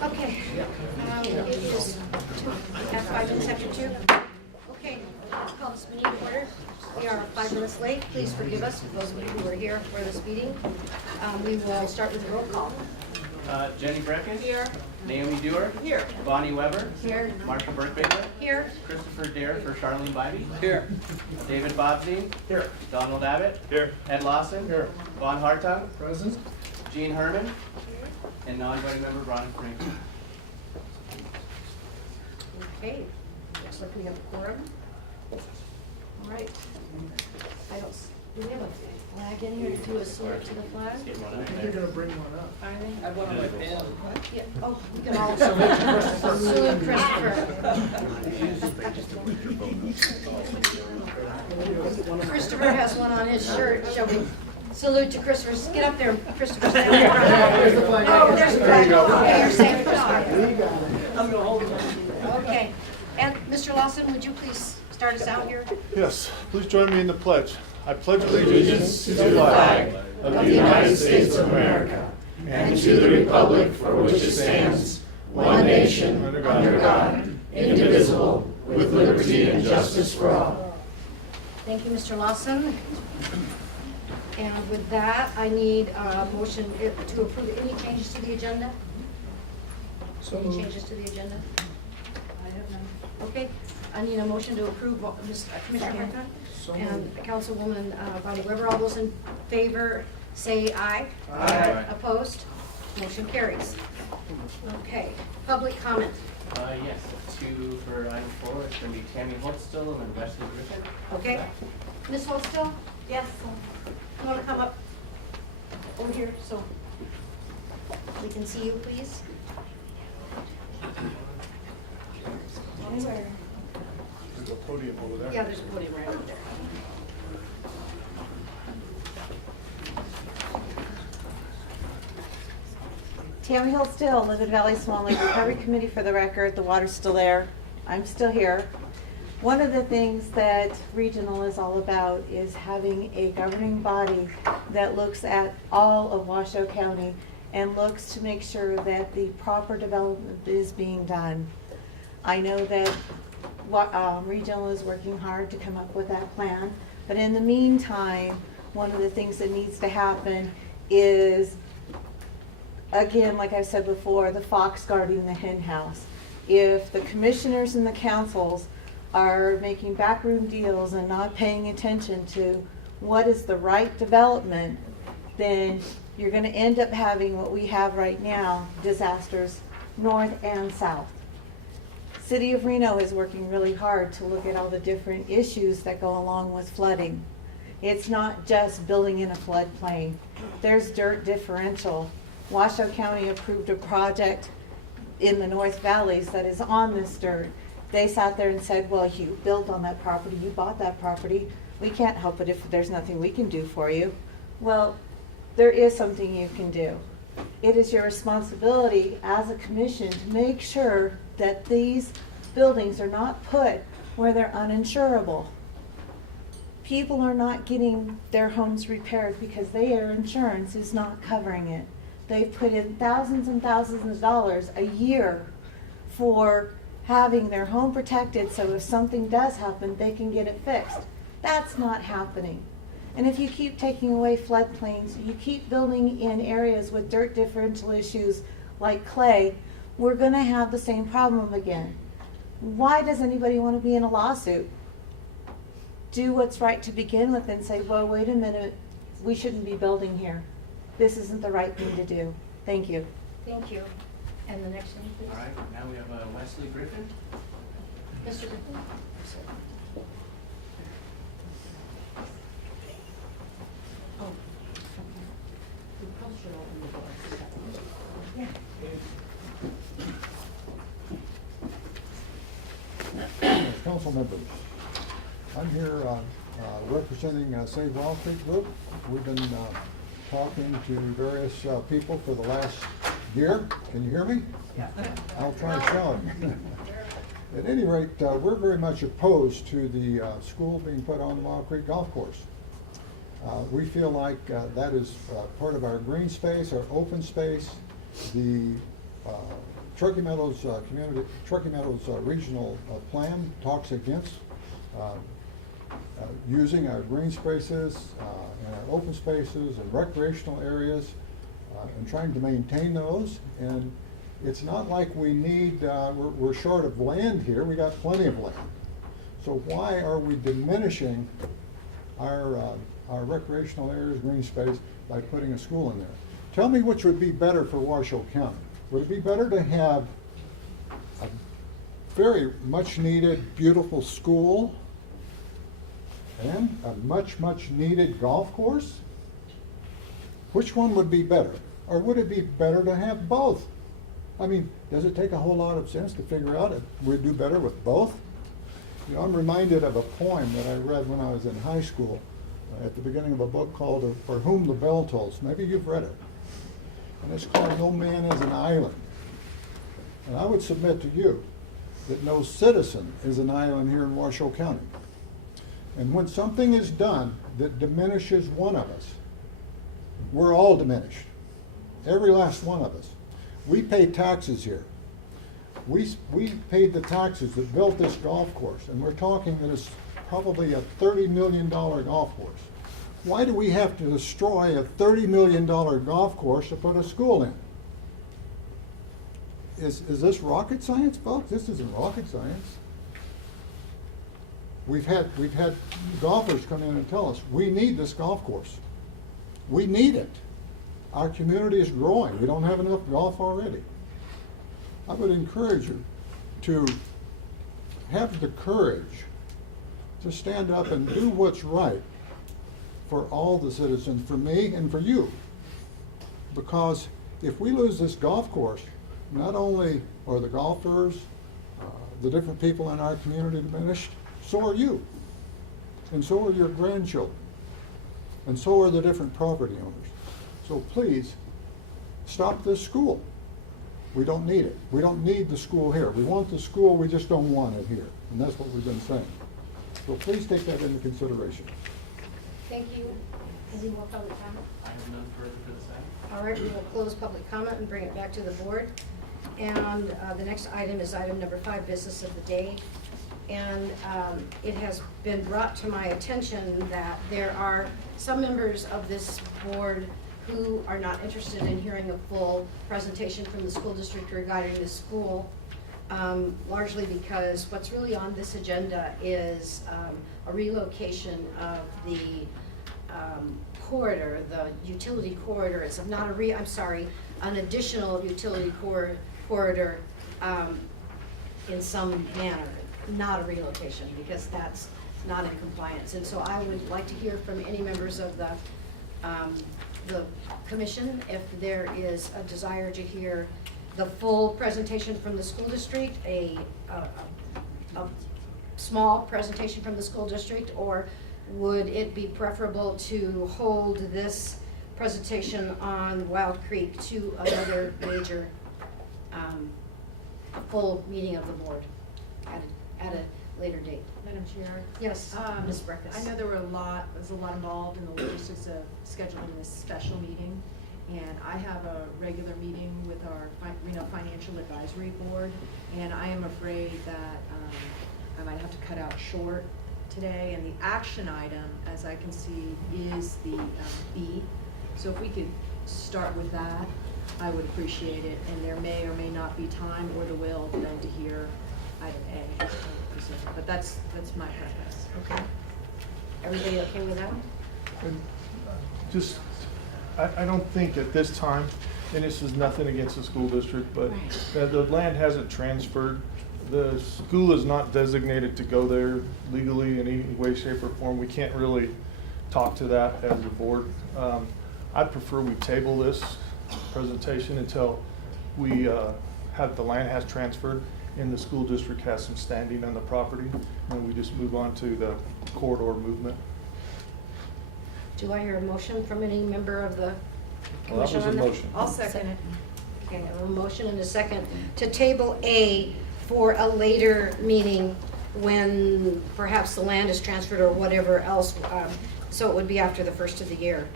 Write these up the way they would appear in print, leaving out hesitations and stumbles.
Okay, it is at 5 minutes after 2. Okay, let's call this meeting to order. We are 5 minutes late. Please forgive us, for those of you who are here for this meeting. We will start with a roll call. Jenny Brecken. Here. Naomi Dewar. Here. Bonnie Weber. Here. Marsha Burkbagler. Here. Christopher Dare for Charlene Bybee. Here. David Bobzine. Here. Donald Abbott. Here. Ed Lawson. Here. Von Hartung. Present. Gene Herman. And non-voting member Ron Green. Okay, looks like we have a quorum. All right. Do we have a flag in here to do a salute to the flag? You're gonna bring one up. Are they? I have one on my pen. Yeah, oh, we can all salute Christopher. Christopher has one on his shirt showing salute to Christopher. Get up there, Christopher. Stand up front. There's the flag. Oh, there's the flag. Okay, you're safe. I'm gonna hold it. Okay, and Mr. Lawson, would you please start us out here? Yes, please join me in the pledge. I pledge allegiance to the flag of the United States of America and to the republic for which it stands, one nation, under God, indivisible, with liberty and justice for all. Thank you, Mr. Lawson. And with that, I need a motion to approve any changes to the agenda? Any changes to the agenda? I have none. Okay, I need a motion to approve Commissioner Hartung and Councilwoman Bonnie Weber. All those in favor say aye. Aye. Opposed? Motion carries. Okay, public comment. Yes, for item 4, it's going to be Tammy Holtstill and Wesley Griffin. Okay, Ms. Holstill? Yes. You want to come up over here so we can see you, please? Anywhere. There's a podium over there. Yeah, there's a podium right over there. Tammy Hill still, Linden Valley Swan Lake Recovery Committee for the record. The water's still there. I'm still here. One of the things that regional is all about is having a governing body that looks at all of Washoe County and looks to make sure that the proper development is being done. I know that regional is working hard to come up with that plan, but in the meantime, one of the things that needs to happen is, again, like I said before, the fox guarding the hen house. If the commissioners and the councils are making backroom deals and not paying attention to what is the right development, then you're going to end up having what we have right now, disasters north and south. City of Reno is working really hard to look at all the different issues that go along with flooding. It's not just building in a floodplain. There's dirt differential. Washoe County approved a project in the North Valleys that is on this dirt. They sat there and said, well, you built on that property, you bought that property, we can't help it if there's nothing we can do for you. Well, there is something you can do. It is your responsibility as a commission to make sure that these buildings are not put where they're uninsurable. People are not getting their homes repaired because their insurance is not covering it. They've put in thousands and thousands of dollars a year for having their home protected so if something does happen, they can get it fixed. That's not happening. And if you keep taking away floodplains, you keep building in areas with dirt differential issues like clay, we're going to have the same problem again. Why does anybody want to be in a lawsuit? Do what's right to begin with and say, well, wait a minute, we shouldn't be building here. This isn't the right thing to do. Thank you. Thank you. And the next one, please. All right, now we have Wesley Griffin. Mr. Griffin? Oh. You probably should open the door. Yeah. Council members, I'm here representing Save Wild Creek Group. We've been talking to various people for the last year. Can you hear me? Yeah. I'll try shouting. At any rate, we're very much opposed to the school being put on the Wild Creek Golf Course. We feel like that is part of our green space, our open space. The Truckee Meadows Truckee Meadows Regional Plan talks against using our green spaces and our open spaces and recreational areas and trying to maintain those. And it's not like we need, we're short of land here, we got plenty of land. So why are we diminishing our recreational areas, green space, by putting a school in there? Tell me which would be better for Washoe County. Would it be better to have a very much needed, beautiful school and a much, much needed golf course? Which one would be better? Or would it be better to have both? I mean, does it take a whole lot of sense to figure out if we'd do better with both? You know, I'm reminded of a poem that I read when I was in high school at the beginning of a book called For Whom the Bell Tolls. Maybe you've read it. And it's called No Man is an Island. And I would submit to you that no citizen is an island here in Washoe County. And when something is done that diminishes one of us, we're all diminished. Every last one of us. We pay taxes here. We paid the taxes that built this golf course, and we're talking that it's probably a $30 million golf course. Why do we have to destroy a $30 million golf course to put a school in? Is this rocket science, folks? This isn't rocket science. We've had golfers come in and tell us, we need this golf course. We need it. Our community is growing. We don't have enough golf already. I would encourage you to have the courage to stand up and do what's right for all the citizens, for me and for you. Because if we lose this golf course, not only are the golfers, the different people in our community diminished, so are you. And so are your grandchildren. And so are the different property owners. So please, stop this school. We don't need it. We don't need the school here. We want the school, we just don't want it here. And that's what we've been saying. So please take that into consideration. Thank you. Any more public comment? I have none further for this item. All right, we will close public comment and bring it back to the board. And the next item is item number 5, business of the day. And it has been brought to my attention that there are some members of this board who are not interested in hearing a full presentation from the school district regarding the school, largely because what's really on this agenda is a relocation of the corridor, the utility corridor. It's not an additional utility corridor in some manner, not a relocation, because that's not in compliance. And so I would like to hear from any members of the commission if there is a desire to hear the full presentation from the school district, a small presentation from the school district, or would it be preferable to hold this presentation on Wild Creek to another major full meeting of the board at a later date? Madam Chair? Yes, Ms. Breckes. I know there's a lot involved in the logistics of scheduling this special meeting, and I have a regular meeting with our Financial Advisory Board, and I am afraid that I might have to cut out short today, and the action item, as I can see, is the B. So if we could start with that, I would appreciate it, and there may or may not be time or the will then to hear item A. But that's my preference. Okay. Everybody okay with that? And I don't think at this time, and this is nothing against the school district, but the land hasn't transferred. The school is not designated to go there legally in any way, shape, or form. We can't really talk to that as a board. I'd prefer we table this presentation until we have the land has transferred and the school district has some standing on the property, and we just move on to the corridor movement. Do I hear a motion from any member of the Well, that commission was a on that? motion. I'll second it. Okay, I have a motion and a second to table A for a later meeting when perhaps the land is transferred or whatever else, so it would be after the first of the year.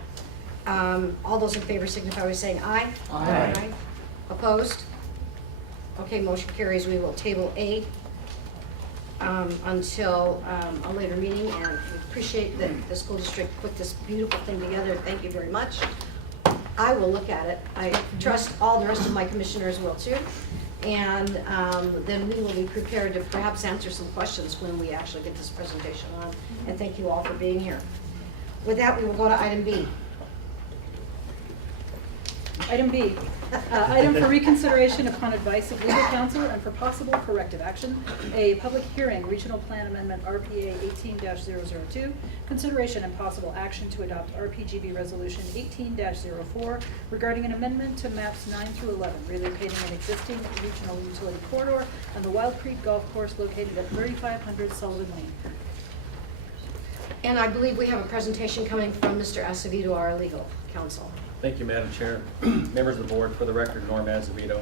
All those in favor signify by saying aye. Aye. Opposed? Okay, motion carries. We will table A until a later meeting, and we appreciate that the school district put this beautiful thing together. Thank you very much. I will look at it. I trust all the rest of my commissioners will too. And then we will be prepared to perhaps answer some questions when we actually get this presentation on. And thank you all for being here. With that, we will go to item B. Item B, item for reconsideration upon advice of legal counsel and for possible corrective action, a public hearing, Regional Plan Amendment RPA 18-002, consideration and possible action to adopt RPGB Resolution 18-04 regarding an amendment to maps 9 through 11, relocating an existing regional utility corridor on the Wild Creek Golf Course located at 3500 Sullivan Lane. And I believe we have a presentation coming from Mr. Acevedo, our legal counsel. Thank you, Madam Chair. Members of the board, for the record, Norm Acevedo.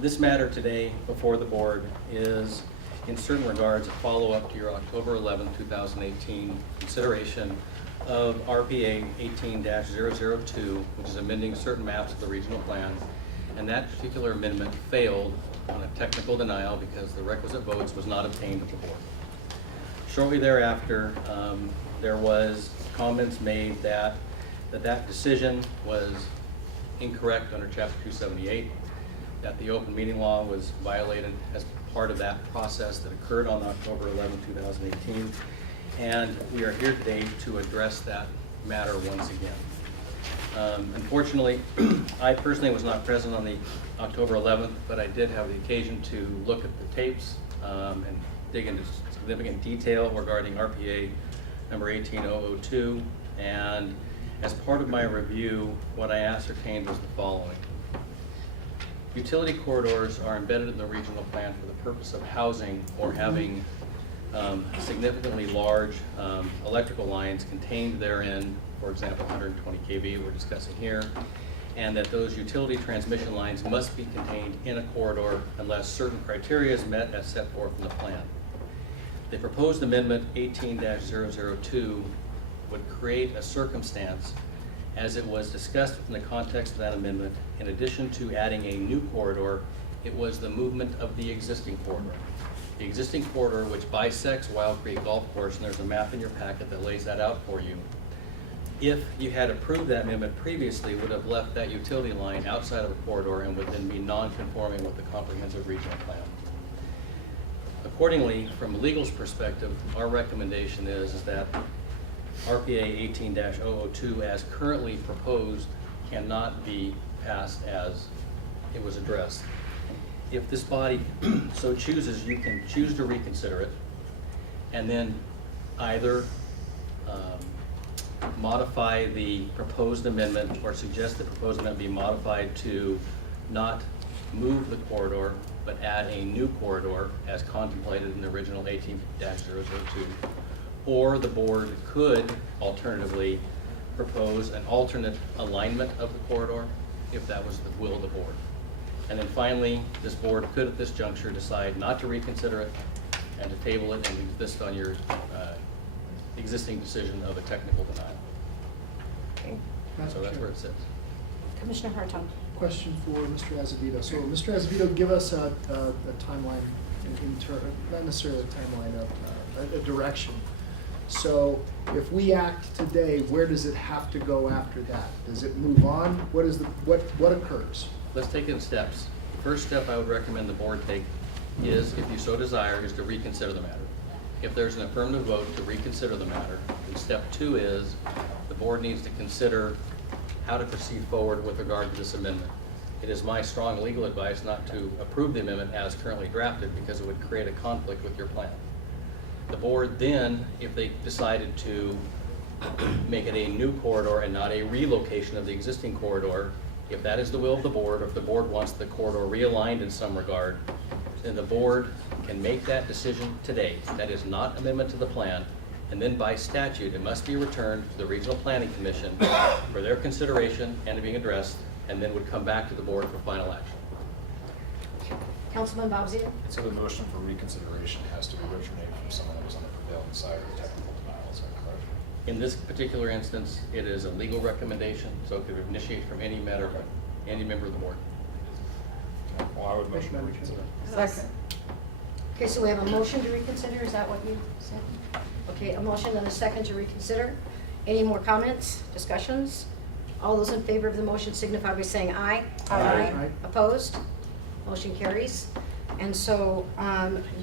This matter today before the board is, in certain regards, a follow-up to your October 11, 2018 consideration of RPA 18-002, which is amending certain maps of the regional plan. And that particular amendment failed on a technical denial because the requisite votes was not obtained at the board. Shortly thereafter, there was comments made that decision was incorrect under Chapter 278, that the open meeting law was violated as part of that process that occurred on October 11, 2018, and we are here today to address that matter once again. Unfortunately, I personally was not present on the October 11th, but I did have the occasion to look at the tapes and dig into significant detail regarding RPA number 18002, and as part of my review, what I ascertained was the following. Utility corridors are embedded in the regional plan for the purpose of housing or having significantly large electrical lines contained therein, for example, 120 kV we're discussing here, and that those utility transmission lines must be contained in a corridor unless certain criteria is met as set forth in the plan. The proposed amendment 18-002 would create a circumstance, as it was discussed in the context of that amendment, in addition to adding a new corridor, it was the movement of the existing corridor. The existing corridor, which bisects Wild Creek Golf Course, and there's a map in your packet that lays that out for you, if you had approved that amendment previously, would have left that utility line outside of a corridor and would then be non-conforming with the comprehensive regional plan. Accordingly, from a legal's perspective, our recommendation is that RPA 18-002 as currently proposed cannot be passed as it was addressed. If this body so chooses, you can choose to reconsider it and then either modify the proposed amendment or suggest the proposed amendment be modified to not move the corridor but add a new corridor as contemplated in the original 18-002. Or the board could alternatively propose an alternate alignment of the corridor if that was the will of the board. And then finally, this board could at this juncture decide not to reconsider it and to table it and insist on your existing decision of a technical denial. Okay. So that's where it sits. Commissioner Hartung. Question for Mr. Acevedo. So, Mr. Acevedo, give us a timeline, not necessarily a timeline, a direction. So, if we act today, where does it have to go after that? Does it move on? What occurs? Let's take it in steps. The first step I would recommend the board take is, if you so desire, is to reconsider the matter. If there's an affirmative vote to reconsider the matter, then step 2 is the board needs to consider how to proceed forward with regard to this amendment. It is my strong legal advice not to approve the amendment as currently drafted because it would create a conflict with your plan. The board then, if they decided to make it a new corridor and not a relocation of the existing corridor, if that is the will of the board, or if the board wants the corridor realigned in some regard, then the board can make that decision today. That is not amendment to the plan. And then by statute, it must be returned to the Regional Planning Commission for their consideration and being addressed, and then would come back to the board for final action. Councilman Bobzia. So the motion for reconsideration has to be originated from someone that was on the prevailing side of the technical denial, is that correct? In this particular instance, it is a legal recommendation, so it could initiate from any member of the board. Well, I would motion to reconsider. Second. Okay, so we have a motion to reconsider, is that what you said? Okay, a motion and a second to reconsider. Any more comments, discussions? All those in favor of the motion signify by saying aye. Aye. Opposed? Motion carries. And so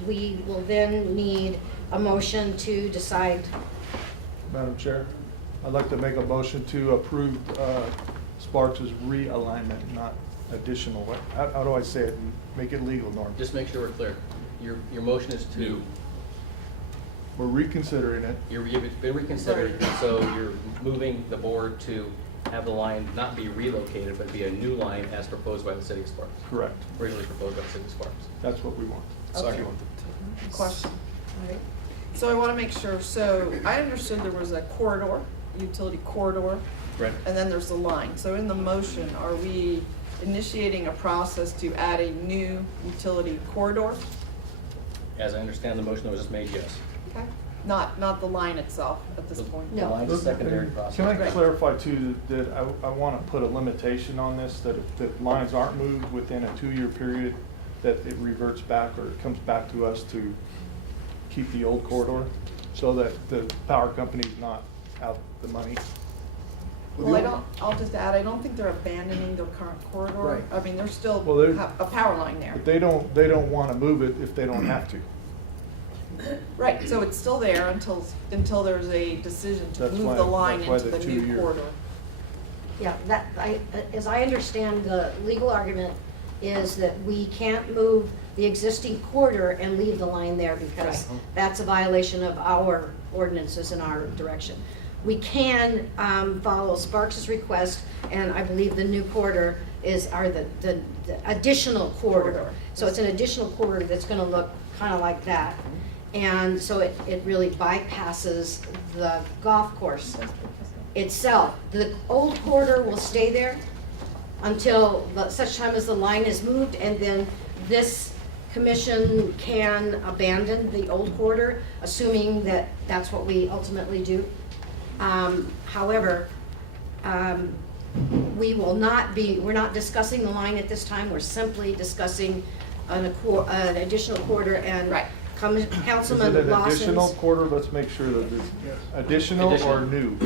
we will then need a motion to decide. Madam Chair, I'd like to make a motion to approve Sparks' realignment, not additional. How do I say it and make it legal, Norm? Just make sure we're clear. Your motion is to, We're reconsidering it. you've been reconsidered, so you're moving the board to have the line not be relocated, but be a new line as proposed by the city of Sparks. Correct. Originally proposed by the city of Sparks. That's what we want. Second. Question. All right. So I want to make sure, so I understood there was a corridor, utility corridor, Right. and then there's the line. So in the motion, are we initiating a process to add a new utility corridor? As I understand the motion that was just made, yes. Okay. Not the line itself at this point? The No. line is secondary process. Can I Right. clarify too, that I want to put a limitation on this, that if lines aren't moved within a 2-year period, that it reverts back or it comes back to us to keep the old corridor, so that the power company's not out the money. Well, I'll just add, I don't think they're abandoning their current corridor. Right. I mean, there's still Well, they're- a power line there. But they don't want to move it if they don't have to. Right, so it's still there until there's a decision to That's move why- the line that's why into the the new 2 years. corridor. Yeah, as I understand, the legal argument is that we can't move the existing corridor and leave the line there because that's a violation of our ordinances in our direction. We can follow Sparks's request, and I believe the new corridor are the additional corridor. So it's an additional corridor that's gonna look kind of like that. And so it really bypasses the golf course itself. The old corridor will stay there until such time as the line is moved, and then this commission can abandon the old corridor, assuming that that's what we ultimately do. However, we're not discussing the line at this time, we're simply discussing an additional corridor, and Right. Is it Councilman an additional Lawson's. corridor? Let's make sure that it's additional or new.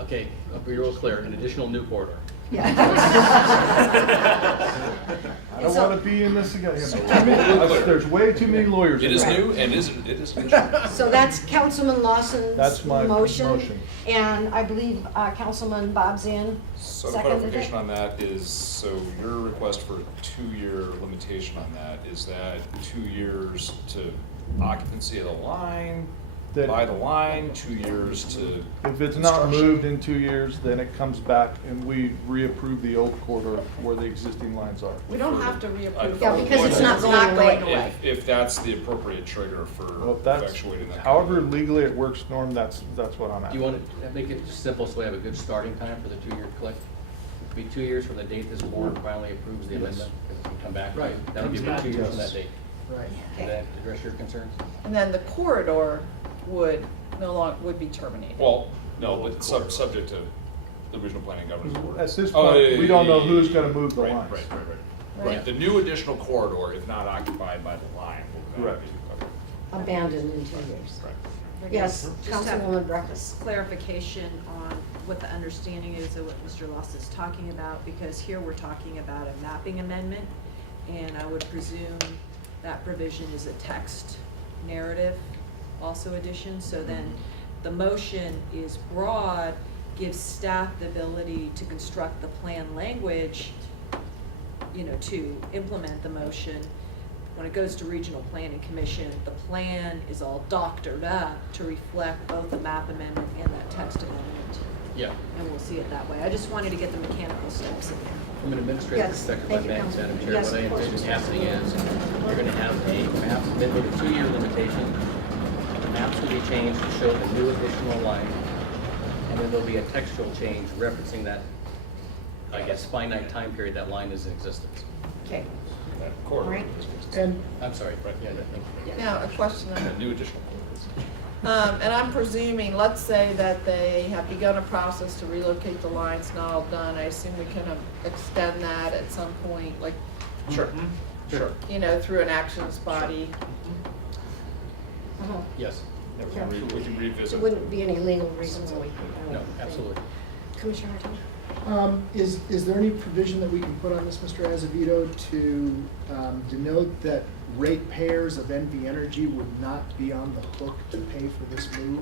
Okay, I'll be real clear, an additional new corridor. Yeah. I don't want to be in this again. There's way too many lawyers. It is in there. new and it is. So that's Councilman Lawson's That's my motion. And I believe Councilman Bob Zinn So the seconded it. clarification on that is, so your request for 2-year limitation on that, is that 2 years to occupancy of the line, That- by the line, 2 years to If it's not construction? moved in 2 years, then it comes back and we reapprove the old corridor where the existing lines are. We don't have to reapprove. Yeah, because it's not going Not away. away. If that's the appropriate trigger for Well, if that's, effectuating that. however legally it works, Norm, that's what I'm at. Do you want to make it just simple so we have a good starting time for the 2-year click? It'd be 2 years from the date this board finally approves the amendment, and we come back. Right. That'll be Comes back 2 years to from us. that date. Right. Does that address your concerns? And then the corridor would would be terminated. Well, no, but subject to the regional planning governance board. At this Oh, point, yeah, we don't know yeah, who's yeah, gonna move the right, lines. Right. The new additional corridor, if not occupied by the line, will Correct. okay. Abandoned in 2 years. Right. Yes, Just have Councilwoman Breakfast. clarification on what the understanding is of what Mr. Loss is talking about, because here we're talking about a mapping amendment, and I would presume that provision is a text narrative also addition, so then the motion is broad, gives staff the ability to construct the plan language, to implement the motion. When it goes to Regional Planning Commission, the plan is all doctored up to reflect both the map amendment and that text amendment. Yeah. And we'll see it that way. I just wanted to get the mechanical steps in there. From an administrative Yes, perspective, thank you, Madam Councilman. Chair, Yes, what I of course, envision Mr. happening is, you're gonna have a map amendment, a 2-year limitation. The maps will be changed to show the new additional line, and then there'll be a textual change referencing that, I guess, finite time period that line is in existence. Okay, That all corridor. right. And I'm sorry, yeah, thank you. Now, a question on The new additional corridor. And I'm presuming, let's say that they have begun a process to relocate the lines, not all done. I assume we can extend that at some point, like Sure, sure. You know, through an actions body. Uh-huh. Yes. Yeah, we Yeah. can There revisit. wouldn't be any legal reasons why. No, absolutely. Commissioner Martin? Is there any provision that we can put on this, Mr. Azevedo, to denote that ratepayers of NV Energy would not be on the hook to pay for this move?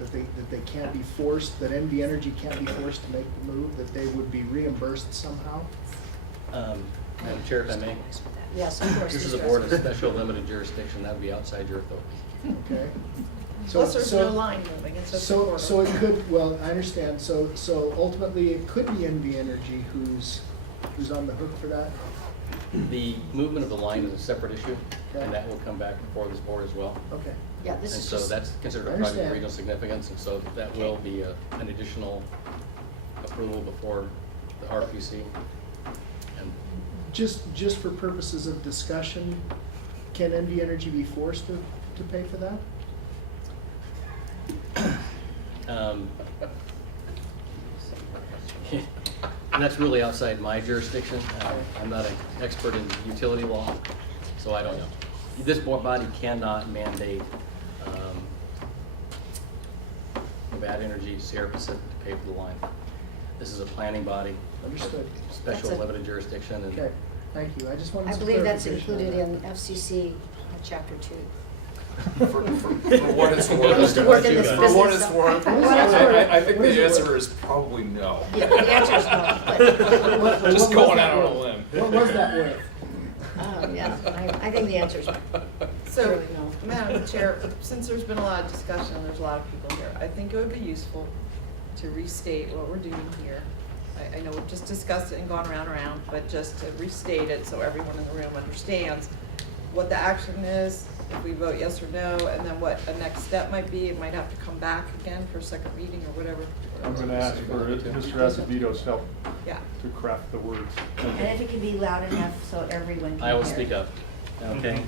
That they can't be forced, that NV Energy can't be forced to make the move, that they would be reimbursed somehow? Madam Chair, if I may, Yes, of course. this is a Mr. board of Esposito. special limited jurisdiction, that would be outside your authority. Okay. Plus, there's no line moving, it's just a So corridor. it could, well, I understand, so ultimately it could be NV Energy who's on the hook for that? The movement of the line is a separate issue, Okay. and that will come back before this board as well. Okay. Yeah, And this is so just, that's considered I a project of understand. regional significance, and so that will be an additional approval before the RPC. And Just for purposes of discussion, can NV Energy be forced to pay for that? that's really outside my jurisdiction. I'm not an expert in utility law, so I don't know. This body cannot mandate Nevada Energy, Sierra Pacific to pay for the line. This is a planning body. Understood. Special That's a- limited jurisdiction. And Okay, thank you, I just wanted I some believe that's clarification on included that. in FCC Chapter 2. For what it's worth. I used to work in this For business. what it's so- worth, For what it's worth. I think What is the it answer worth? is probably no. Yeah, the answer is no, but, What Just was going that out on a worth? limb. What was that worth? yeah, I think the answer is So, clearly no. Madam Chair, since there's been a lot of discussion, and there's a lot of people here, I think it would be useful to restate what we're doing here. I know we've just discussed it and gone around, but just to restate it so everyone in the room understands what the action is, if we vote yes or no, and then what a next step might be. It might have to come back again for a second reading or whatever. I'm gonna ask for Mr. Azevedo's help Yeah. to craft the words. And if it can be loud enough so everyone can hear. I will speak up. Okay.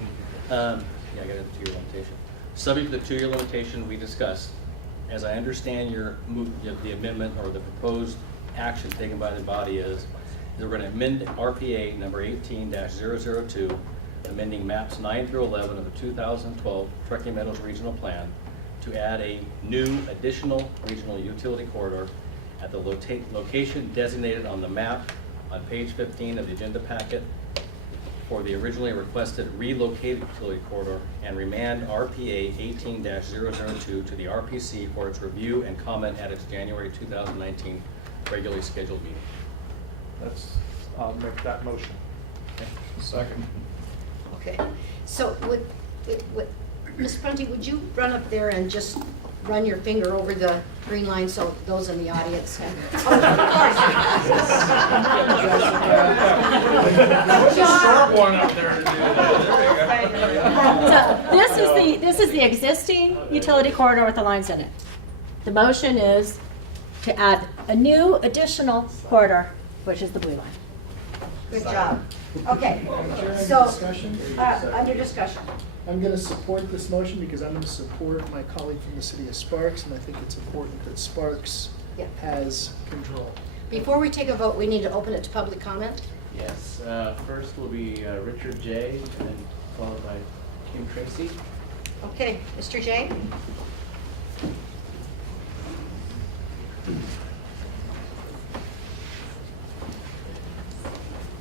Yeah, I got a 2-year limitation. Subject to the 2-year limitation we discussed, as I understand the amendment or the proposed action taken by the body is we're going to amend RPA number 18-002, amending maps 9 through 11 of the 2012 Truckee Meadows Regional Plan to add a new additional regional utility corridor at the location designated on the map on page 15 of the agenda packet for the originally requested relocated utility corridor, and remand RPA 18-002 to the RPC for its review and comment at its January 2019 regularly scheduled meeting. I'll make that motion. Second. Okay, so Ms. Prunty, would you run up there and just run your finger over the green line so those in the audience can? Put a short one up there to do that. There you go. So this is the existing utility corridor with the lines in it. The motion is to add a new additional corridor, which is the blue line. Good job. Okay, Chair, any so, discussion? under discussion. I'm going to support this motion because I'm going to support my colleague from the city of Sparks, and I think it's important that Sparks Yeah. has control. Before we take a vote, we need to open it to public comment. Yes, first will be Richard J., and then followed by Kim Tracy. Okay, Mr. J?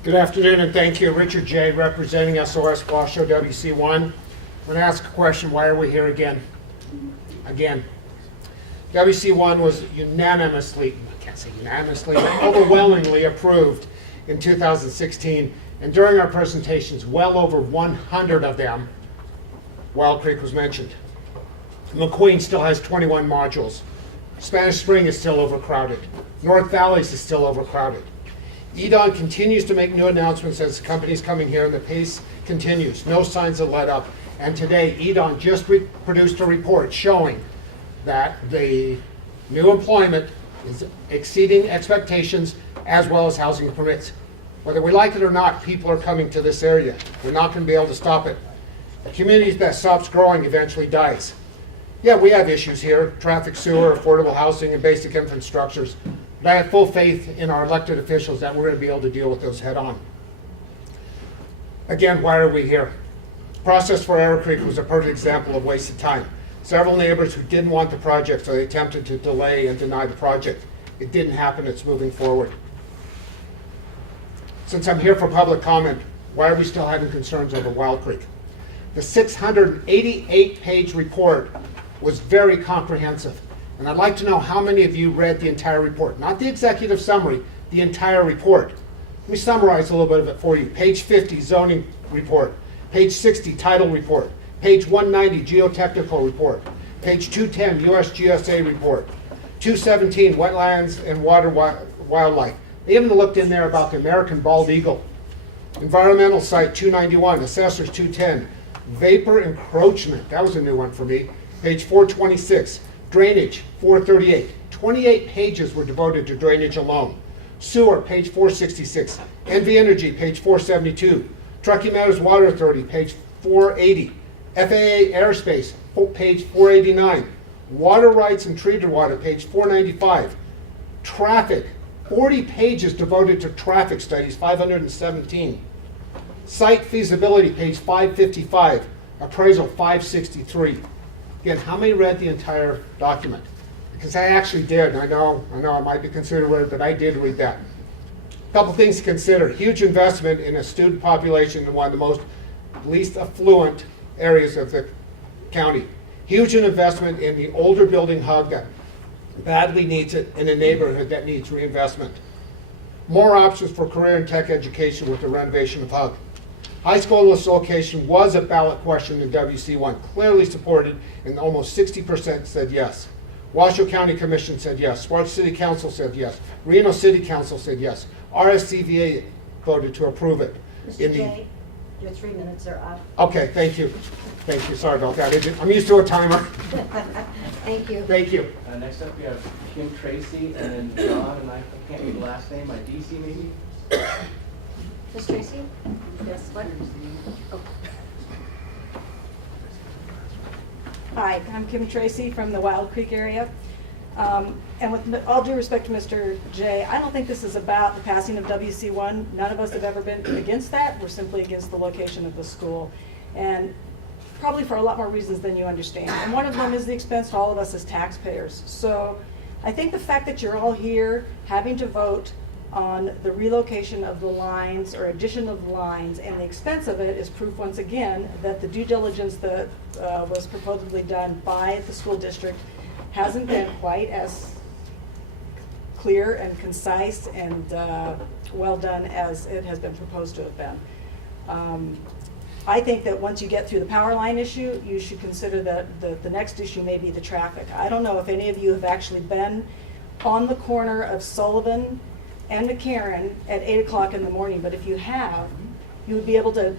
Good afternoon and thank you. Richard J. representing SOS Washoe WC1. I'm going to ask a question. Why are we here again? Again. WC1 was unanimously, I can't say unanimously, but overwhelmingly approved in 2016. And during our presentations, well over 100 of them, Wild Creek was mentioned. McQueen still has 21 modules. Spanish Spring is still overcrowded. North Valleys is still overcrowded. EDON continues to make new announcements as companies coming here, and the pace continues. No signs of let up. And today, EDON just produced a report showing that the new employment is exceeding expectations as well as housing permits. Whether we like it or not, people are coming to this area. We're not going to be able to stop it. A community that stops growing eventually dies. Yeah, we have issues here, traffic, sewer, affordable housing, and basic infrastructures. But I have full faith in our elected officials that we're going to be able to deal with those head on. Again, why are we here? Process for Arrow Creek was a perfect example of wasted time. Several neighbors who didn't want the project, so they attempted to delay and deny the project. It didn't happen, it's moving forward. Since I'm here for public comment, why are we still having concerns over Wild Creek? The 688-page report was very comprehensive. And I'd like to know how many of you read the entire report. Not the executive summary, the entire report. Let me summarize a little bit of it for you. Page 50, zoning report. Page 60, title report. Page 190, geotechnical report. Page 210, USGSA report. 217, wetlands and wildlife. They even looked in there about the American bald eagle. Environmental site 291, assessors 210. Vapor encroachment, that was a new one for me. Page 426. Drainage, 438. 28 pages were devoted to drainage alone. Sewer, page 466. NV Energy, page 472. Truckee Meadows Water Authority, page 480. FAA Airspace, page 489. Water rights and treated water, page 495. Traffic, 40 pages devoted to traffic studies, 517. Site feasibility, page 555. Appraisal, 563. Again, how many read the entire document? Because I actually did. I know I might be considered weird, but I did read that. A couple things to consider. Huge investment in a student population in one of the most least affluent areas of the county. Huge investment in the older building hub that badly needs it in a neighborhood that needs reinvestment. More options for career and tech education with the renovation of Hug. High school in this location was a ballot question in WC1, clearly supported, and almost 60% said yes. Washoe County Commission said yes. Swartz City Council said yes. Reno City Council said yes. RSCVA voted to approve it. Mr. J, your 3 minutes are up. Okay, thank you. Thank you, sorry about that. I'm used to a timer. Thank you. Thank you. Next up, we have Kim Tracy, and then John, and I can't read the last name, DC maybe? Ms. Tracy? Yes, what? Oh. Hi, I'm Kim Tracy from the Wild Creek area. And with all due respect to Mr. J, I don't think this is about the passing of WC1. None of us have ever been against that. We're simply against the location of the school. And probably for a lot more reasons than you understand. And one of them is the expense to all of us as taxpayers. So I think the fact that you're all here having to vote on the relocation of the lines or addition of lines and the expense of it is proof once again that the due diligence that was supposedly done by the school district hasn't been quite as clear and concise and well done as it has been proposed to have been. I think that once you get through the power line issue, you should consider that the next issue may be the traffic. I don't know if any of you have actually been on the corner of Sullivan and McCarran at 8 o'clock in the morning, but if you have, you would be able to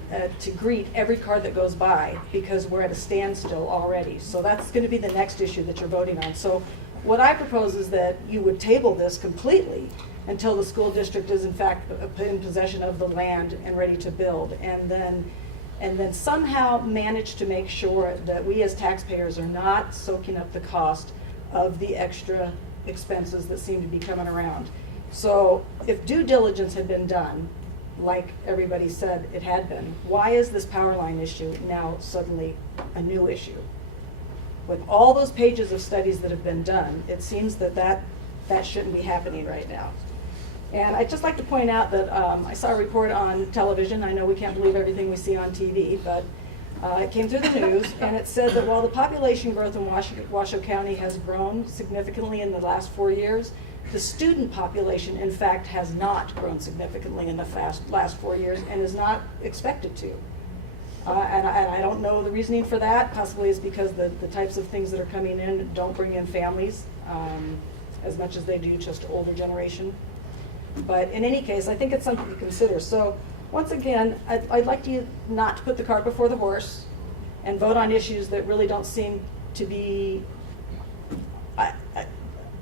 greet every car that goes by because we're at a standstill already. So that's going to be the next issue that you're voting on. So what I propose is that you would table this completely until the school district is in fact put in possession of the land and ready to build, and then somehow manage to make sure that we as taxpayers are not soaking up the cost of the extra expenses that seem to be coming around. So if due diligence had been done, like everybody said it had been, why is this power line issue now suddenly a new issue? With all those pages of studies that have been done, it seems that shouldn't be happening right now. And I'd just like to point out that I saw a report on television. I know we can't believe everything we see on TV, but it came through the news, and it said that while the population growth in Washoe County has grown significantly in the last 4 years, the student population, in fact, has not grown significantly in the last 4 years and is not expected to. And I don't know the reasoning for that. Possibly it's because the types of things that are coming in don't bring in families as much as they do just older generation. But in any case, I think it's something to consider. So once again, I'd like you not to put the cart before the horse and vote on issues that really don't seem to be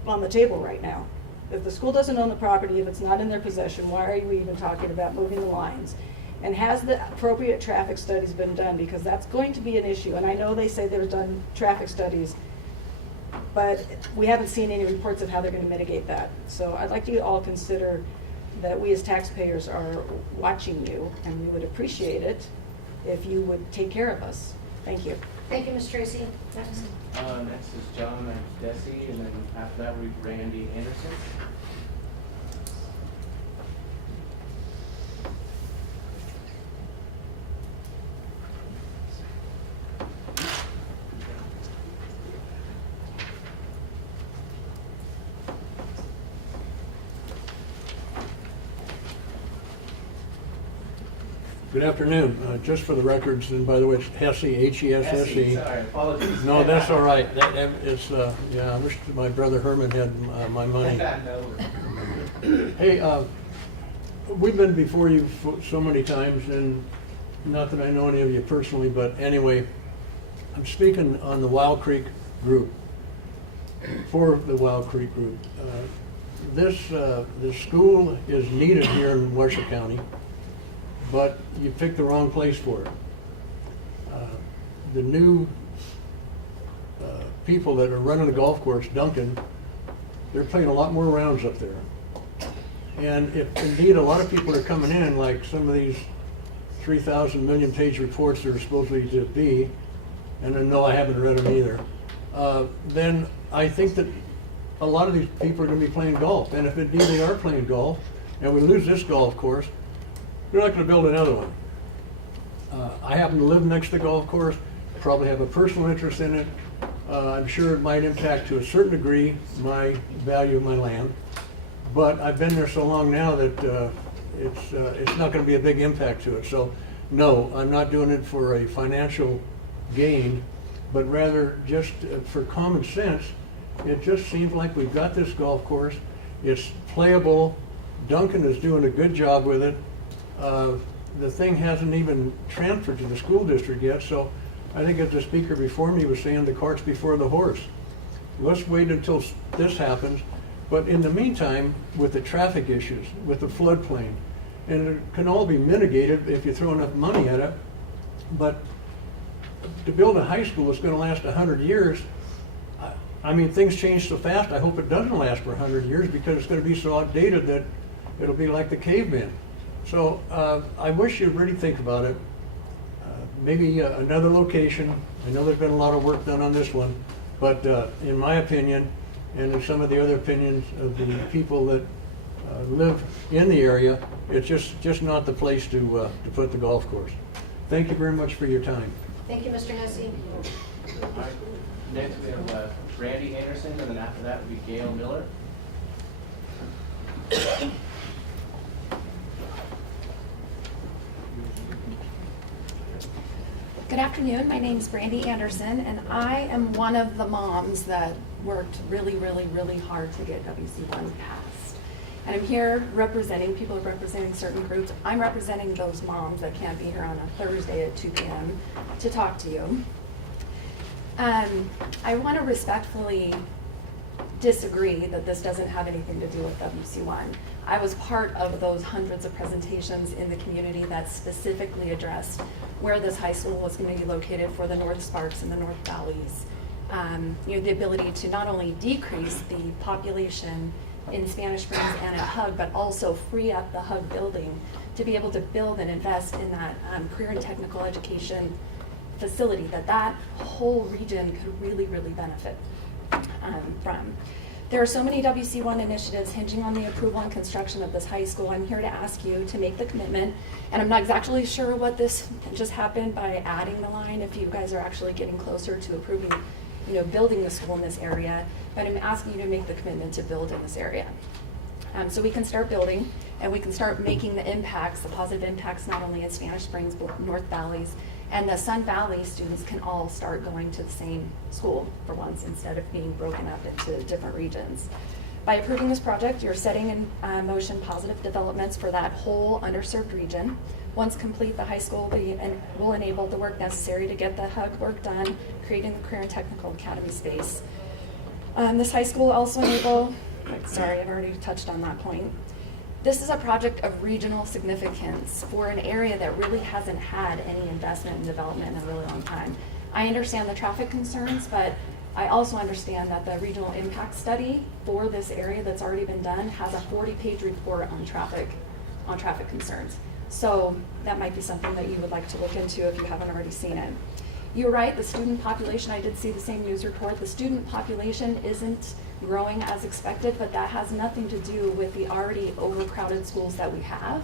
on the table right now. If the school doesn't own the property, if it's not in their possession, why are you even talking about moving the lines? And has the appropriate traffic studies been done? Because that's going to be an issue. And I know they say they've done traffic studies, but we haven't seen any reports of how they're going to mitigate that. So I'd like you to all consider that we as taxpayers are watching you, and we would appreciate it if you would take care of us. Thank you. Thank you, Ms. Tracy. Next. Next is John Desi, and then after that, we have Randy Anderson. Good afternoon. Just for the records, and by the way, it's Hesse, H-E-S-S-E. Sorry, apologies. No, that's all right. It's, yeah, I wish my brother Herman had my money. Hey, we've been before you so many times, and not that I know any of you personally, but anyway, I'm speaking on the Wild Creek group, for the Wild Creek group. This school is needed here in Washoe County, but you picked the wrong place for it. The new people that are running the golf course, Duncan, they're playing a lot more rounds up there. And if indeed a lot of people are coming in, like some of these 3,000 million page reports that are supposedly to be, and no, I haven't read them either, then I think that a lot of these people are going to be playing golf. And if indeed they are playing golf, and we lose this golf course, we're not going to build another one. I happen to live next to the golf course, probably have a personal interest in it. I'm sure it might impact to a certain degree my value of my land, but I've been there so long now that it's not going to be a big impact to it. So no, I'm not doing it for a financial gain, but rather just for common sense. It just seems like we've got this golf course. It's playable. Duncan is doing a good job with it. The thing hasn't even transferred to the school district yet, so I think as the speaker before me was saying, the cart's before the horse. Let's wait until this happens. But in the meantime, with the traffic issues, with the floodplain, and it can all be mitigated if you throw enough money at it, but to build a high school that's going to last 100 years, I mean, things change so fast, I hope it doesn't last for 100 years because it's going to be so outdated that it'll be like the caveman. So I wish you'd really think about it. Maybe another location. I know there's been a lot of work done on this one, but in my opinion, and in some of the other opinions of the people that live in the area, it's just not the place to put the golf course. Thank you very much for your time. Thank you, Mr. Hesse. All right. Next, we have Randy Anderson, and then after that would be Gail Miller. Good afternoon, my name is Brandy Anderson, and I am one of the moms that worked really, really, really hard to get WC1 passed. And I'm here representing, people are representing certain groups. I'm representing those moms that can't be here on a Thursday at 2 p.m. to talk to you. I want to respectfully disagree that this doesn't have anything to do with WC1. I was part of those hundreds of presentations in the community that specifically addressed where this high school was going to be located for the North Sparks and the North Valleys. You know, the ability to not only decrease the population in Spanish Springs and at Hug, but also free up the Hug building to be able to build and invest in that career and technical education facility that whole region could really, really benefit from. There are so many WC1 initiatives hinging on the approval and construction of this high school. I'm here to ask you to make the commitment, and I'm not exactly sure what this just happened by adding the line, if you guys are actually getting closer to approving, you know, building the school in this area, but I'm asking you to make the commitment to build in this area. So we can start building, and we can start making the impacts, the positive impacts, not only in Spanish Springs, but North Valleys, and the Sun Valley students can all start going to the same school for once instead of being broken up into different regions. By approving this project, you're setting in motion positive developments for that whole underserved region. Once complete, the high school will enable the work necessary to get the Hug work done, creating the Career and Technical Academy space. This high school will also enable, sorry, I've already touched on that point. This is a project of regional significance for an area that really hasn't had any investment and development in a really long time. I understand the traffic concerns, but I also understand that the regional impact study for this area that's already been done has a 40-page report on traffic concerns. So that might be something that you would like to look into if you haven't already seen it. You're right, the student population, I did see the same news report. The student population isn't growing as expected, but that has nothing to do with the already overcrowded schools that we have.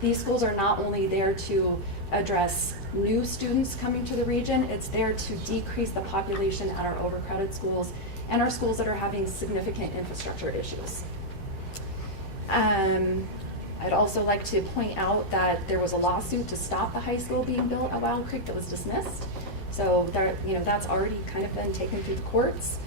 These schools are not only there to address new students coming to the region, it's there to decrease the population at our overcrowded schools and our schools that are having significant infrastructure issues. I'd also like to point out that there was a lawsuit to stop the high school being built at Wild Creek that was dismissed. So there, that's already kind of been taken through the courts.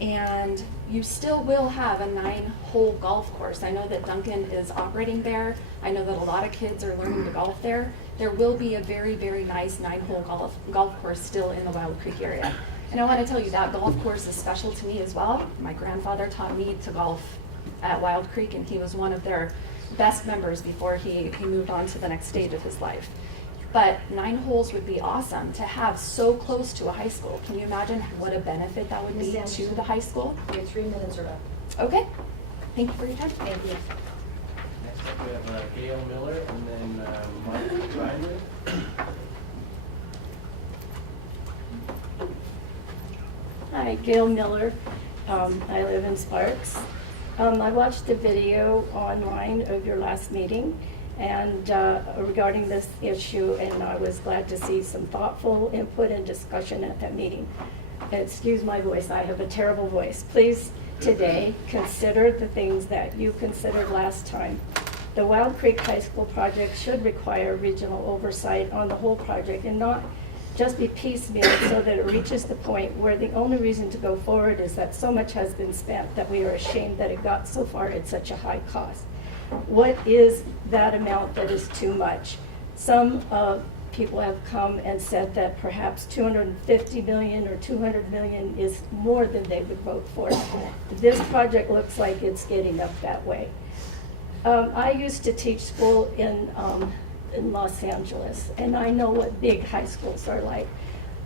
And you still will have a 9-hole golf course. I know that Duncan is operating there. I know that a lot of kids are learning to golf there. There will be a very, very nice 9-hole golf course still in the Wild Creek area. And I want to tell you that golf course is special to me as well. My grandfather taught me to golf at Wild Creek, and he was one of their best members before he moved on to the next stage of his life. But 9 holes would be awesome to have so close to a high school. Can you imagine what a benefit that would be to the high school? Your 3 minutes are up. Okay. Thank you for your time. Thank you. Next up, we have Gail Miller and then Mark Riley. Hi, Gail Miller. I live in Sparks. I watched the video online of your last meeting and regarding this issue, and I was glad to see some thoughtful input and discussion at that meeting. Excuse my voice, I have a terrible voice. Please, today, consider the things that you considered last time. The Wild Creek High School project should require regional oversight on the whole project and not just be piecemeal so that it reaches the point where the only reason to go forward is that so much has been spent that we are ashamed that it got so far at such a high cost. What is that amount that is too much? Some people have come and said that perhaps $250 million or $200 million is more than they would vote for. This project looks like it's getting up that way. I used to teach school in Los Angeles, and I know what big high schools are like.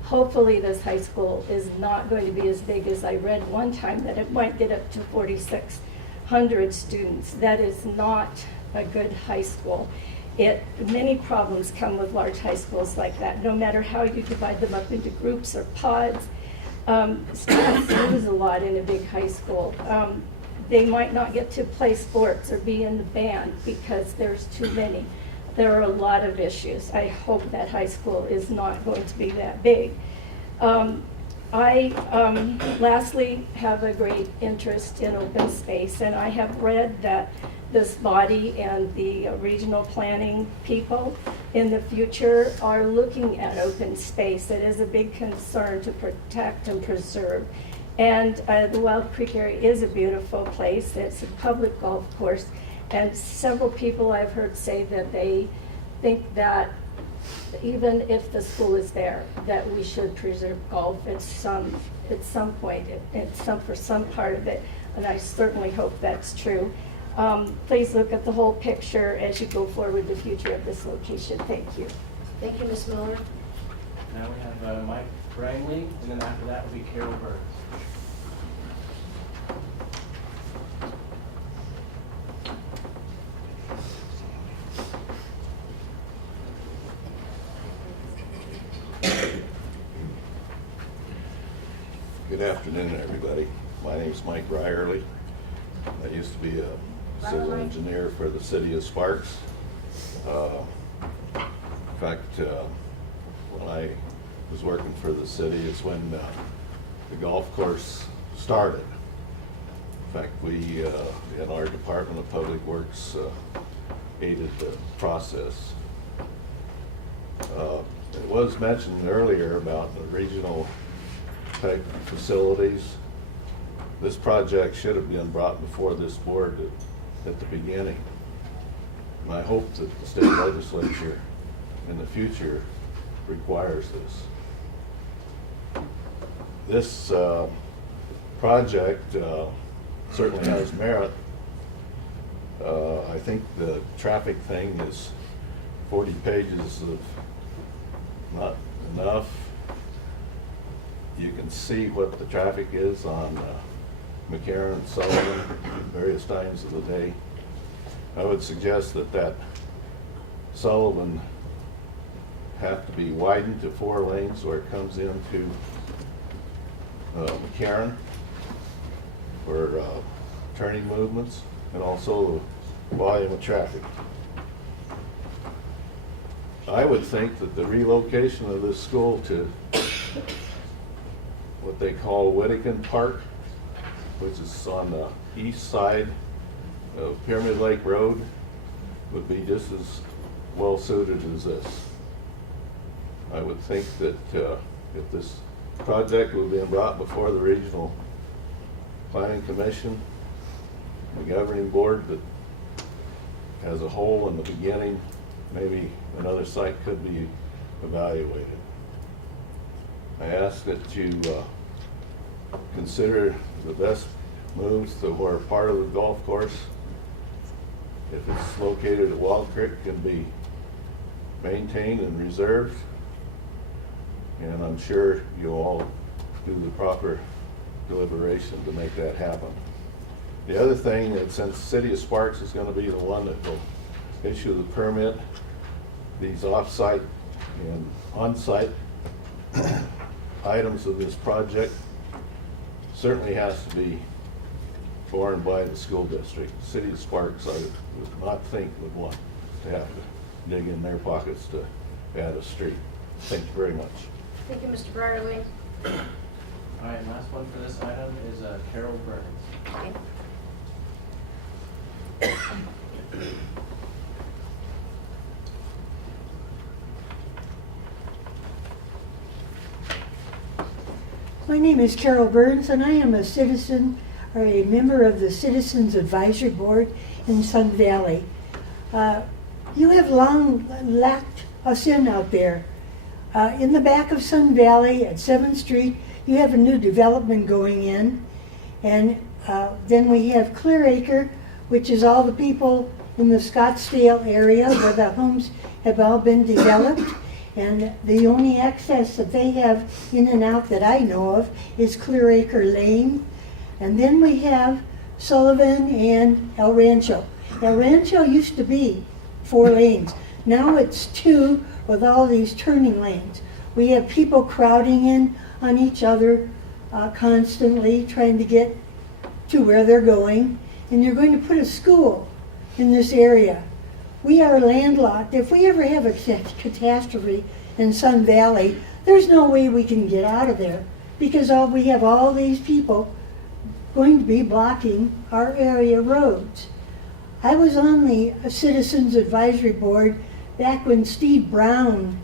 Hopefully this high school is not going to be as big as I read one time, that it might get up to 4,600 students. That is not a good high school. Many problems come with large high schools like that, no matter how you divide them up into groups or pods. Students lose a lot in a big high school. They might not get to play sports or be in the band because there's too many. There are a lot of issues. I hope that high school is not going to be that big. I lastly have a great interest in open space, and I have read that this body and the regional planning people in the future are looking at open space. It is a big concern to protect and preserve. And the Wild Creek area is a beautiful place. It's a public golf course. And several people I've heard say that they think that even if the school is there, that we should preserve golf at some point, for some part of it, and I certainly hope that's true. Please look at the whole picture as you go forward the future of this location. Thank you. Thank you, Ms. Miller. Now we have Mike Riley, and then after that will be Carol Burke. Good afternoon, everybody. My name is Mike Ryerly. I used to be a civil engineer for the city of Sparks. In fact, when I was working for the city is when the golf course started. In fact, we in our Department of Public Works aided the process. It was mentioned earlier about the regional type facilities. This project should have been brought before this board at the beginning. And I hope that the state legislature in the future requires this. This project certainly has merit. I think the traffic thing is 40 pages of not enough. you can see what the traffic is on McCarran and Sullivan various times of the day. I would suggest that Sullivan have to be widened to 4 lanes where it comes into McCarran for turning movements and also the volume of traffic. I would think that the relocation of this school to what they call Whittakin Park, which is on the east side of Pyramid Lake Road, would be just as well suited as this. I would think that if this project would be brought before the Regional Planning Commission, the governing board, that as a whole in the beginning, maybe another site could be evaluated. I ask that you consider the best moves that were part of the golf course. If it's located at Wild Creek, can be maintained and reserved. And I'm sure you'll all do the proper deliberation to make that happen. The other thing is, since the City of Sparks is going to be the one that will issue the permit, these off-site and on-site items of this project certainly has to be borne by the school district. The City of Sparks, I would not think would want to have to dig in their pockets to add a street. Thank you very much. Thank you, Mr. Brierly. All right, last one for this item is Carol Burns. Okay. My name is Carol Burns, and I am a citizen, or a member of the Citizens Advisory Board in Sun Valley. You have long lacked us in out there. In the back of Sun Valley at 7th Street, you have a new development going in. And then we have Clear Acre, which is all the people in the Scottsdale area where the homes have all been developed. And the only access that they have in and out that I know of is Clear Acre Lane. And then we have Sullivan and El Rancho. El Rancho used to be 4 lanes. Now it's 2 with all these turning lanes. We have people crowding in on each other constantly trying to get to where they're going. And you're going to put a school in this area. We are landlocked. If we ever have a catastrophe in Sun Valley, there's no way we can get out of there because we have all these people going to be blocking our area roads. I was on the Citizens Advisory Board back when Steve Brown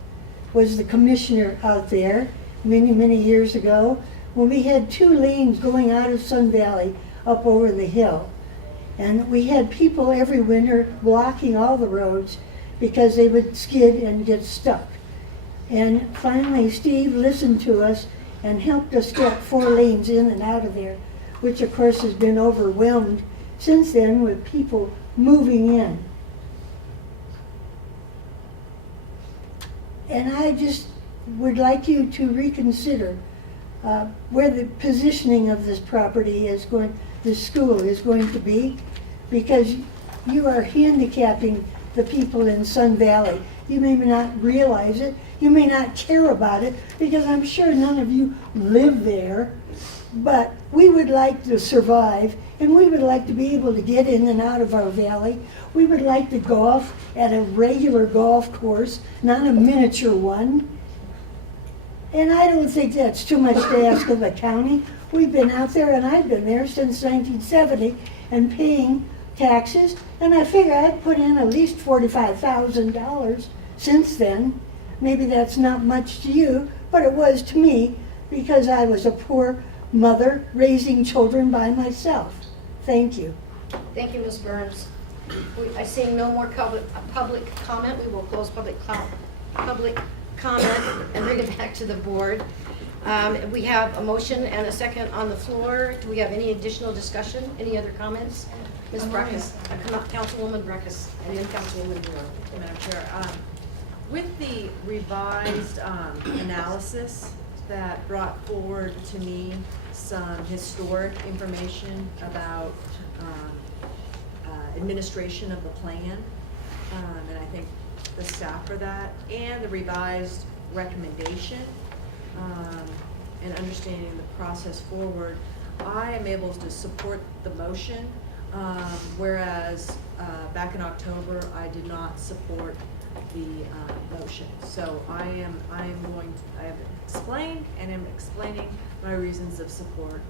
was the commissioner out there many, many years ago, when we had 2 lanes going out of Sun Valley up over the hill. And we had people every winter blocking all the roads because they would skid and get stuck. And finally, Steve listened to us and helped us get 4 lanes in and out of there, which of course has been overwhelmed since then with people moving in. And I just would like you to reconsider where the positioning of this property is going, this school is going to be, because you are handicapping the people in Sun Valley. You may not realize it, you may not care about it, because I'm sure none of you live there, but we would like to survive, and we would like to be able to get in and out of our valley. We would like to golf at a regular golf course, not a miniature one. And I don't think that's too much to ask of the county. We've been out there, and I've been there since 1970 and paying taxes, and I figure I'd put in at least $45,000 since then. Maybe that's not much to you, but it was to me because I was a poor mother raising children by myself. Thank you. Thank you, Ms. Burns. I see no more public comment. We will close public comment and bring it back to the board. We have a motion and a second on the floor. Do we have any additional discussion? Any other comments? Ms. Breckus, Councilwoman Breckus, and then Councilwoman Brewer. Madam Chair, with the revised analysis that brought forward to me some historic information about administration of the plan. And I think the staff for that, and the revised recommendation, and understanding the process forward, I am able to support the motion, whereas back in October, I did not support the motion. So I have explained and am explaining my reasons of support.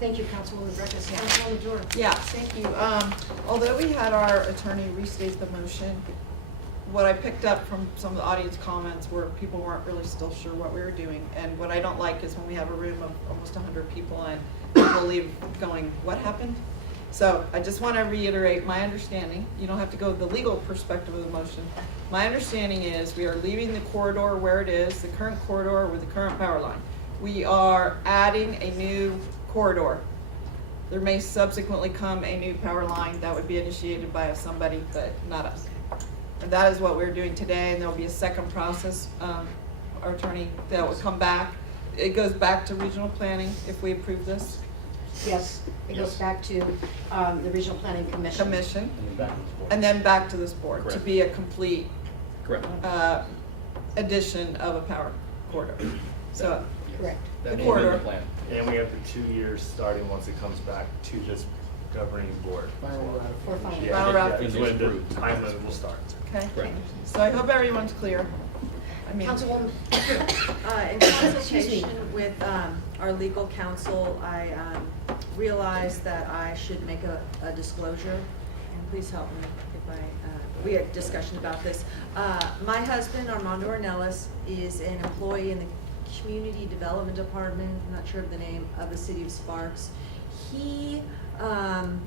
Thank you, Councilwoman Breckes. Councilwoman Dorr. Yeah, thank you. Although we had our attorney restate the motion, what I picked up from some of the audience comments were people weren't really still sure what we were doing. And what I don't like is when we have a room of almost 100 people and people leave going, what happened? So I just want to reiterate my understanding. You don't have to go with the legal perspective of the motion. My understanding is we are leaving the corridor where it is, the current corridor with the current power line. We are adding a new corridor. There may subsequently come a new power line that would be initiated by somebody, but not us. And that is what we're doing today, and there'll be a second process, our attorney, that will come back. It goes back to regional planning if we approve this. Yes, it goes back to the Regional Planning Commission. And then back to this board to Correct. be a complete Correct. addition of a power corridor. So, Correct. the That corridor. the plan. And we have the 2 years starting once it comes back to this governing board. Final For final. Yeah, Final yeah, ratification. is when the time limit will start. Okay. Correct. So I hope everyone's clear. I mean, Councilwoman. In consultation with our legal counsel, I realized that I should make a disclosure, and please help me if we had discussion about this. My husband, Armando Ornelas, is an employee in the Community Development Department, I'm not sure of the name, of the city of Sparks. He, I'm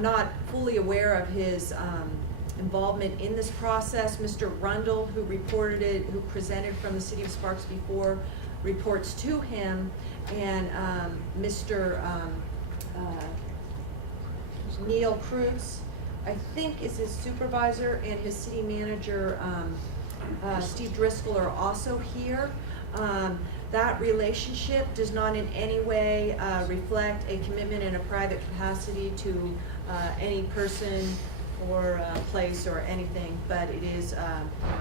not fully aware of his involvement in this process. Mr. Rundle, who presented from the city of Sparks before, reports to him, and Mr. Neil Cruz, I think, is his supervisor, and his city manager, Steve Driscoll, are also here. That relationship does not in any way reflect a commitment in a private capacity to any person or place or anything, but it is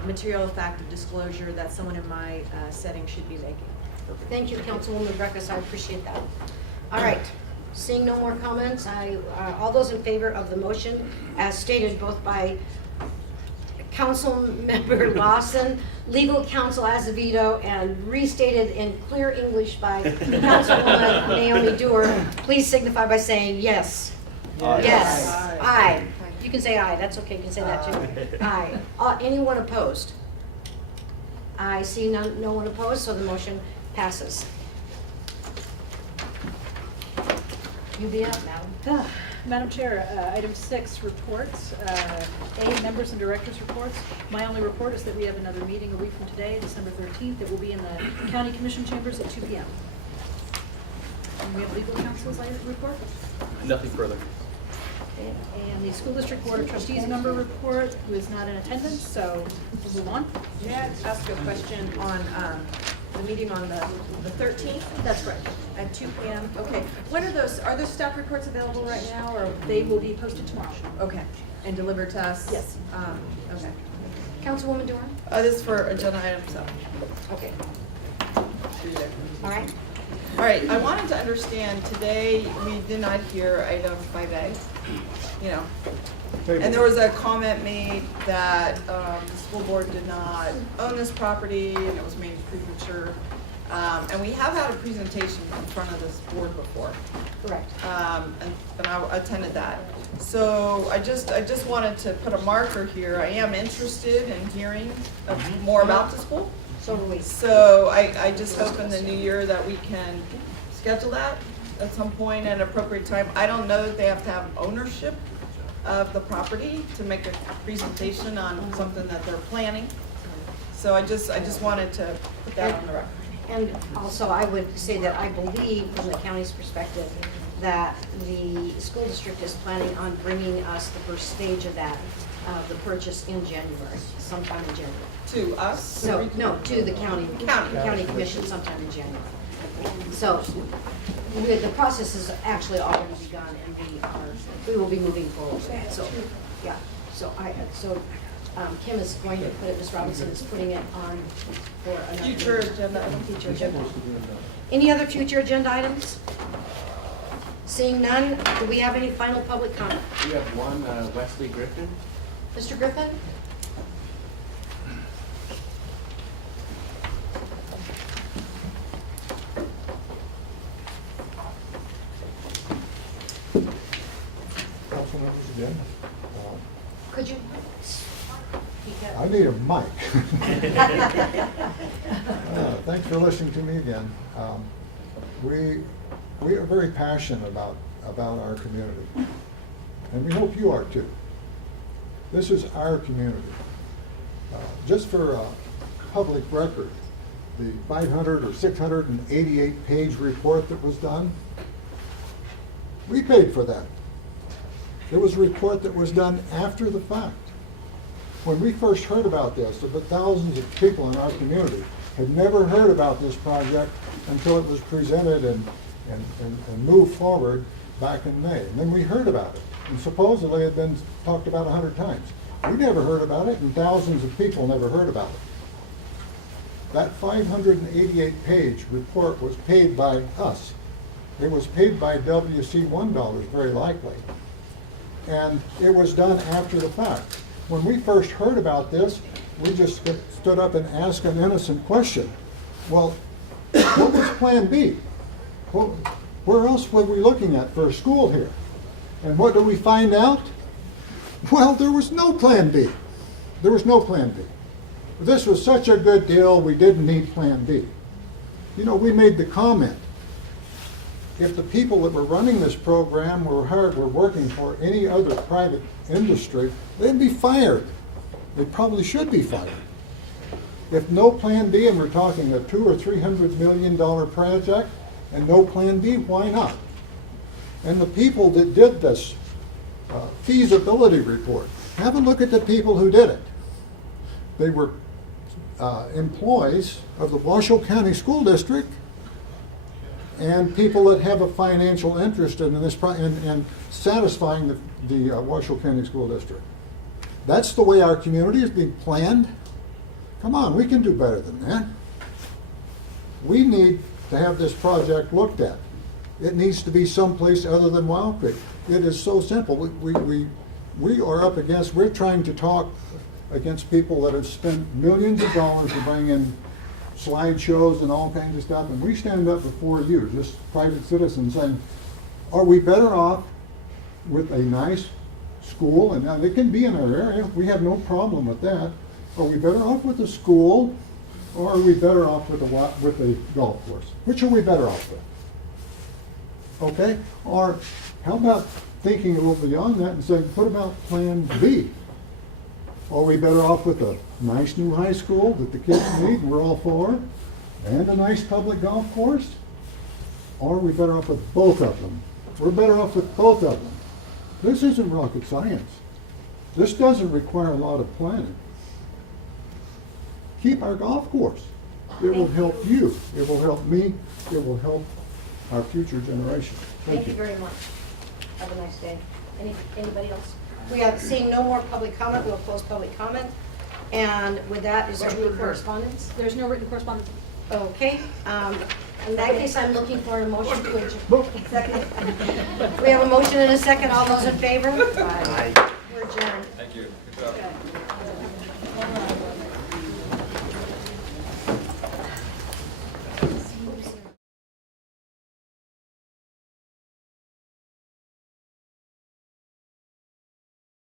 material fact of disclosure that someone in my setting should be making. Thank you, Councilwoman Breckes, I appreciate that. All right, seeing no more comments, all those in favor of the motion as stated both by Councilmember Lawson, legal counsel Azevedo, and restated in clear English by Councilwoman Naomi Dewar, please signify by saying yes. Yes. Aye. You can say aye, that's okay, you can say that too. Aye. Anyone opposed? I see no one opposed, so the motion passes. You be up, madam. Madam Chair, item 6, reports. A, members and directors' reports. My only report is that we have another meeting a week from today, December 13th. It will be in the County Commission chambers at 2 p.m. And we have legal counsel's report. Nothing further. And the School District Board of Trustees member report, who is not in attendance, so we'll move on. May I ask a question on the meeting on the 13th? That's right. At 2 p.m.? Okay. When are those staff reports available right now, or? They will be posted tomorrow. Okay. And delivered to us? Yes. Okay. Councilwoman Dewar? This is for agenda item 7. Okay. Through there. All right. All right, I wanted to understand, today we did not hear item 5A, you know. And there was a comment made that the school board did not own this property and it was made premature. And we have had a presentation in front of this board before. Correct. And I attended that. So I just wanted to put a marker here. I am interested in hearing more about the school. So do we. So I just hope in the new year that we can schedule that at some point at an appropriate time. I don't know that they have to have ownership of the property to make a presentation on something that they're planning. So I just wanted to put that on the record. And also, I would say that I believe, from the county's perspective, that the school district is planning on bringing us the first stage of that, the purchase in January, sometime in January. To us? So, no, to the county commission sometime in January. So, the process has actually already begun, and we will be moving forward with it. So, yeah, Kim is going to put it, Ms. Robinson is putting it on for another. Future agenda. Future agenda. Any other future agenda items? Seeing none, do we have any final public comment? We have one, Wesley Griffin. Mr. Griffin? Council members again. Could you? I need a mic. Thanks for listening to me again. We are very passionate about our community, and we hope you are too. This is our community. Just for public record, the 500 or 688 page report that was done, we paid for that. It was a report that was done after the fact. When we first heard about this, the thousands of people in our community had never heard about this project until it was presented and moved forward back in May. And then we heard about it, and supposedly it had been talked about 100 times. We never heard about it, and thousands of people never heard about it. That 588-page report was paid by us. It was paid by WC1 dollars, very likely. And it was done after the fact. When we first heard about this, we just stood up and asked an innocent question. Well, what was Plan B? Where else were we looking at for a school here? And what do we find out? Well, there was no Plan B. There was no Plan B. This was such a good deal, we didn't need Plan B. You know, we made the comment, if the people that were running this program were working for any other private industry, they'd be fired. They probably should be fired. If no Plan B, and we're talking a $200 or $300 million project, and no Plan B, why not? And the people that did this feasibility report, have a look at the people who did it. They were employees of the Washoe County School District and people that have a financial interest in this and satisfying the Washoe County School District. That's the way our community is being planned. Come on, we can do better than that. We need to have this project looked at. It needs to be someplace other than Wild Creek. It is so simple. We are up against, we're trying to talk against people that have spent millions of dollars to bring in slideshows and all kinds of stuff, and we stand up before you, just private citizens, saying, are we better off with a nice school? And now they can be in our area, we have no problem with that. Are we better off with a school, or are we better off with a golf course? Which are we better off with? Okay? Or how about thinking a little beyond that and saying, what about Plan B? Are we better off with a nice new high school that the kids need and we're all for, and a nice public golf course? Or are we better off with both of them? We're better off with both of them. This isn't rocket science. This doesn't require a lot of planning. Keep our golf course. It will help you. It will help me. It will help our future generation. Thank you very much. Have a nice day. Anybody else? We are seeing no more public comment. We'll close public comment. And with that, is there any correspondence? There's no written correspondence. Okay. In that case, I'm looking for a motion to adjourn. Second. We have a motion and a second. All those in favor? Aye. We're adjourned. Thank you. Good job. Okay.